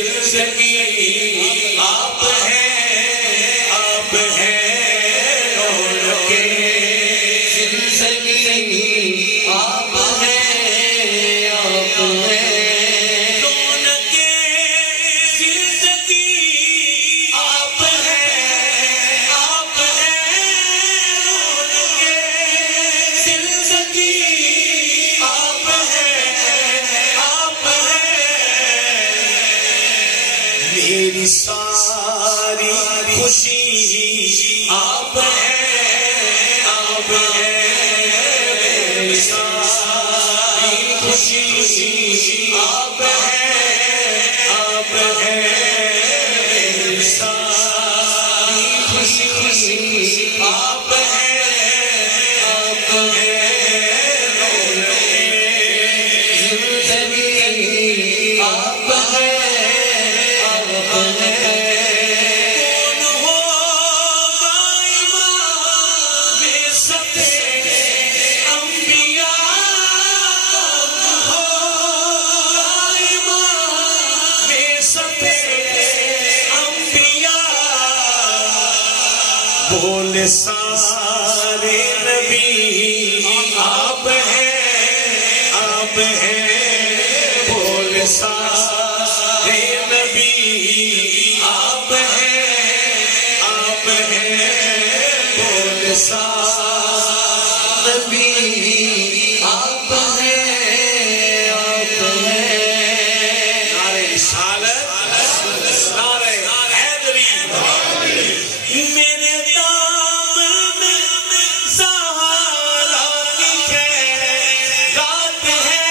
زندگی آپ ہیں، آپ ہیں رونق زندگی آپ ہیں، آپ ہیں رونق زندگی آپ ہیں، آپ ہیں رونق زندگی آپ ہیں، آپ ہیں میری ساری خوشی آپ ہیں، آپ ہیں میری ساری خوشی آپ ہیں، آپ ہیں میری ساری خوشی آپ ہیں، آپ ہیں زندگی آپ ہیں، آپ ہیں کون ہوگا امام سب انبیاء، کون ہوگا امام سب انبیاء، بولے سارے نبی آپ ہیں، آپ ہیں بولے سارے نبی آپ ہیں، آپ ہیں بولے سارے نبی آپ ہیں، آپ ہیں نعرہ رسالت، نعرہ حیدری میرے دامن میں زہرا کی خیرات ہے،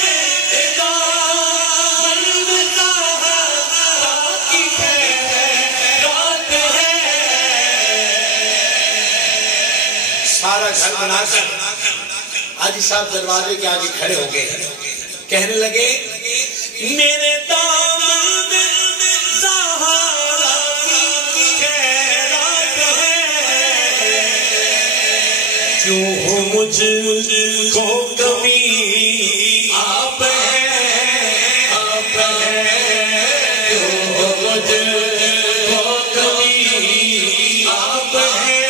میرے دامن میں زہرا کی خیرات ہے سارا گھر بنا کر حاجی صاحب دروازے کے آگے کھڑے ہو گئے، کہنے لگے میرے دامن میں زہرا کی خیرات ہے، کیوں ہو مجھ کو کمی آپ ہیں، آپ ہیں کیوں ہو مجھ کو کمی آپ ہیں،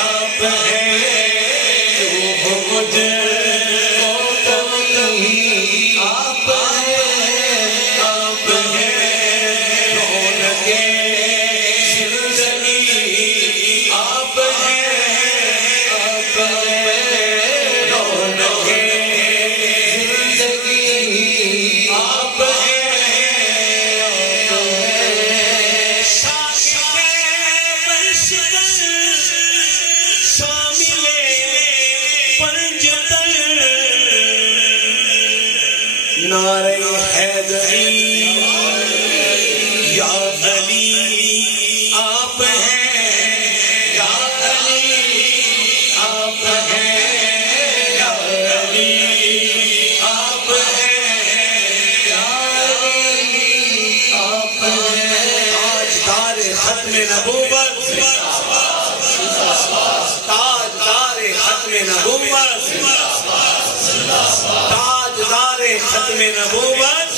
آپ ہیں کیوں ہو مجھ کو کمی آپ ہیں، آپ ہیں رونق زندگی آپ ہیں، آپ ہیں رونق زندگی آپ ہیں، آپ ہیں شاہد برشگر شامل پنجتر نعرہ حیدری یا علی آپ ہیں، یا علی آپ ہیں، یا علی آپ ہیں، یا علی آپ ہیں تاجدار ختم نبوت، تاجدار ختم نبوت، تاجدار ختم نبوت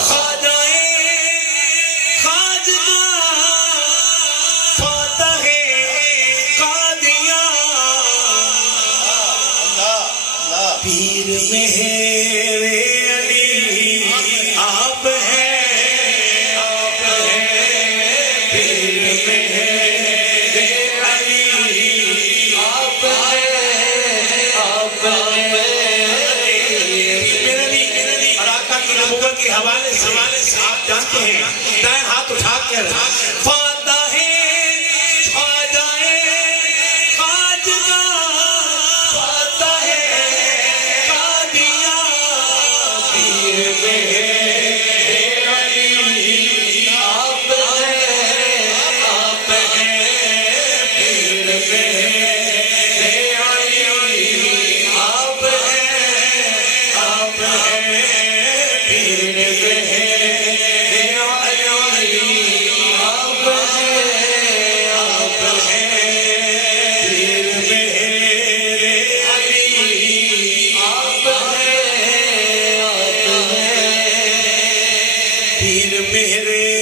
خواجہ خواجگاہ فاتح قادیاں پیر مہر علی آپ ہیں، آپ ہیں پیر مہر علی آپ ہیں، آپ ہیں اور آقا کی نبوت کے حوالے سے آپ جانتے ہیں دائیں ہاتھ اٹھا کر فاتح خواجہ خواجگاہ فاتح قادیاں پیر مہر علی آپ ہیں، آپ ہیں پیر مہر علی آپ ہیں، آپ ہیں پیر مہر علی آپ پیر میرے